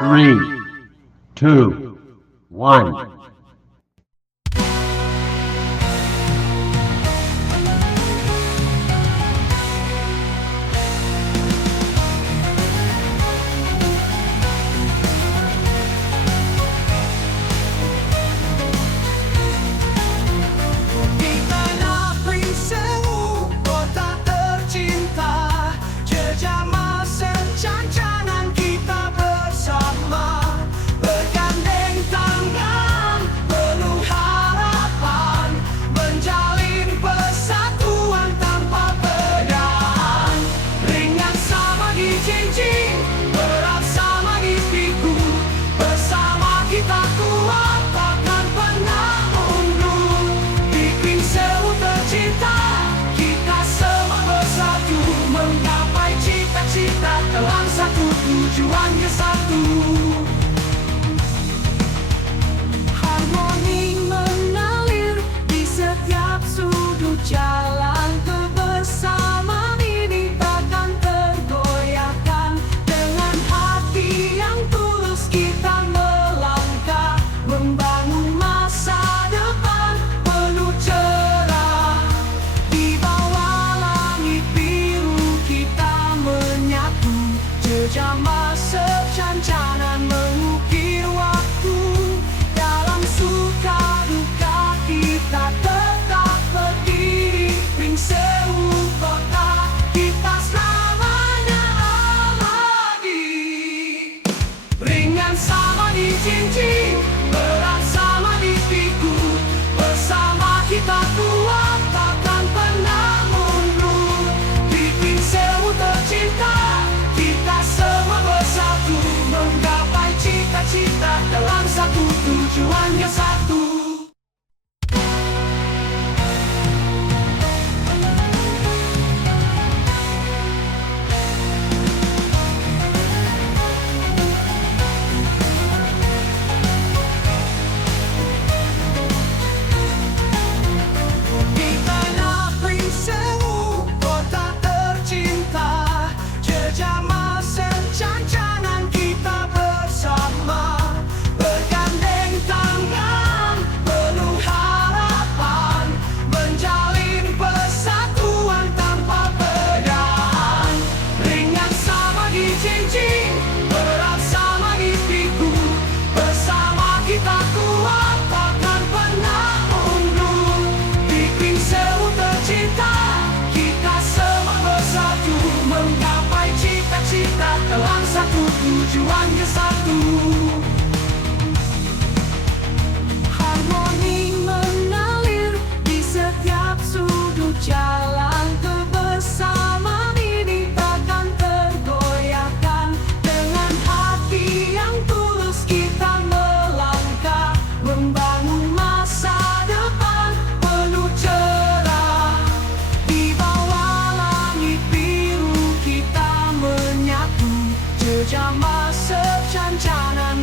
Three, two, one. Dalam satu tujuan ke satu, harmoni mengalir di setiap sudut jalan. Kebersamaan ini takkan tergoyahkan. Dengan hati yang tulus kita melangkah, membangun masa depan penuh cerah. Di bawah langit biru kita menyatu, jejama secancanan mengukir waktu. Dalam suka duka kita tetap berdiri. Ring Sewu kota kita selamanya abadi. Ringan sama di cincin, berat sama di pikul. Bersama kita kuat, takkan pernah mundur. Di Ring Sewu tercinta, kita semua bersatu, menggapai cita-cita dalam satu tujuan yang satu. Di tanah Ring Sewu, kota tercinta, jejama secancanan kita bersama, bergandeng tangan, penuh harapan, menjalin persatuan tanpa perbedaan. Ringan sama di cincin, berat sama di pikul. Bersama kita kuat, takkan pernah mundur. Di Ring Sewu tercinta, kita semua bersatu, menggapai cita-cita dalam satu tujuan yang satu. Harmoni mengalir di setiap sudut jalan. Kebersamaan ini takkan tergoyahkan. Dengan hati yang tulus kita melangkah, membangun masa depan penuh cerah. Di bawah langit biru kita menyatu, jejama secancanan